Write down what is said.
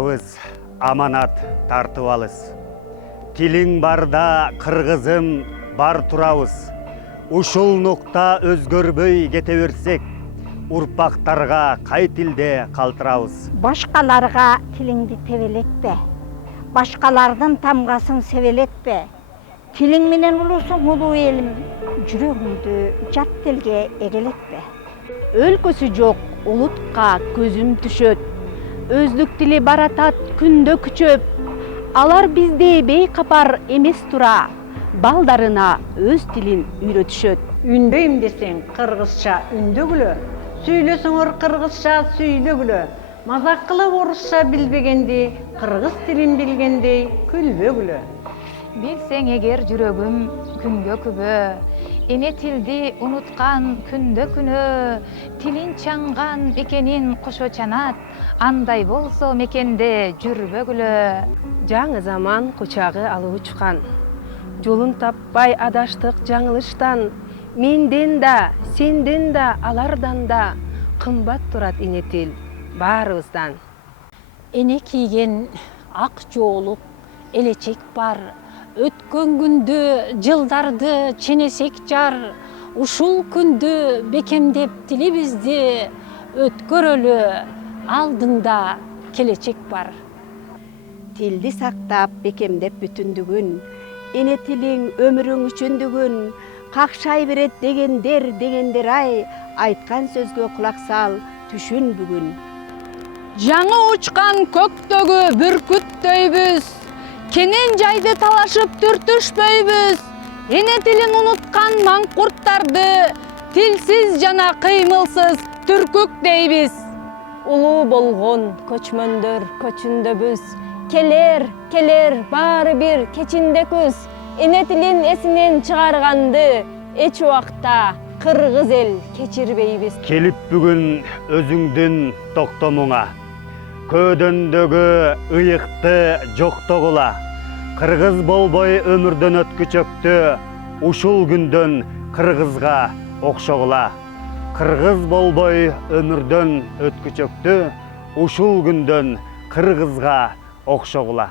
атабыз аманат тартып алыз. Тилиң барда кыргызым бар турабыз. Ушул нукта өзгөрбөй кете берсек, урпактарга кай тилде калтырабыз. Башкаларга тилиңди тебелетпе, башкалардын тамгасын себелетпе. Тилиң менен улусуң улуу элим, жүрөгүңдү жат тилге эгелетпе. Өлкөсү жок улутка көзүм түшөт, өздүк тили баратат күндө күчөп. Алар биздей бейкапар эмес тура, балдарына өз тилин үйрөтүшөт. Үндейм десең кыргызча үндөгүлө, сүйлөсөңөр кыргызча сүйлөгүлө. Мазак кылып орусча билбегенди, кыргыз тилин билгендей күлбөгүлө. Билсең эгер жүрөгүм күнгө күбө, эне тилди унуткан күндө күнө, тилин чаңган экенин кошо чанат, андай болсо мекенде жүрбөгүлө. Жаңы заман кучагы алып учкан, жолун таппай адаштык жаңылыштан, менден да, сенден да, алардан да кымбат турат эне тил баарыбыздан. Эне кийген ак жоолук элечек бар, өткөн күндү жылдарды ченесек жар, ушул күндү бекемдеп тилибизди өткөрөлү, алдыңда келечек бар. Тилди сактап бекемдеп бүтүндүгүн, эне тилиң өмүрүң үчүндүгүн, какшай берет дегендер ай, айткан сөзгө кулак сал, түшүн бүгүн. Жаңы учкан көктөгү бүркүттөйбүз, кенен жайды талашып түртүшпөйбүз. Эне тилин унуткан маңкурттарды тилсиз жана кыймылсыз түркүк дейбиз. Улуу болгон көчмөндөр көчүндөбүз, келер баары бир кечинде күз. Эне тилин эсинен чыгарганды эч убакта кыргыз эл кечирбейбиз. Келип бүгүн өзүңдүн токтомуңа, көөдөндөгү ыйыкты жоктогула, кыргыз болбой өмүрдөн өткүчөктү, ушул күндөн кыргызга окшогула. Кыргыз болбой өмүрдөн өткүчөктү, ушул күндөн кыргызга окшогула.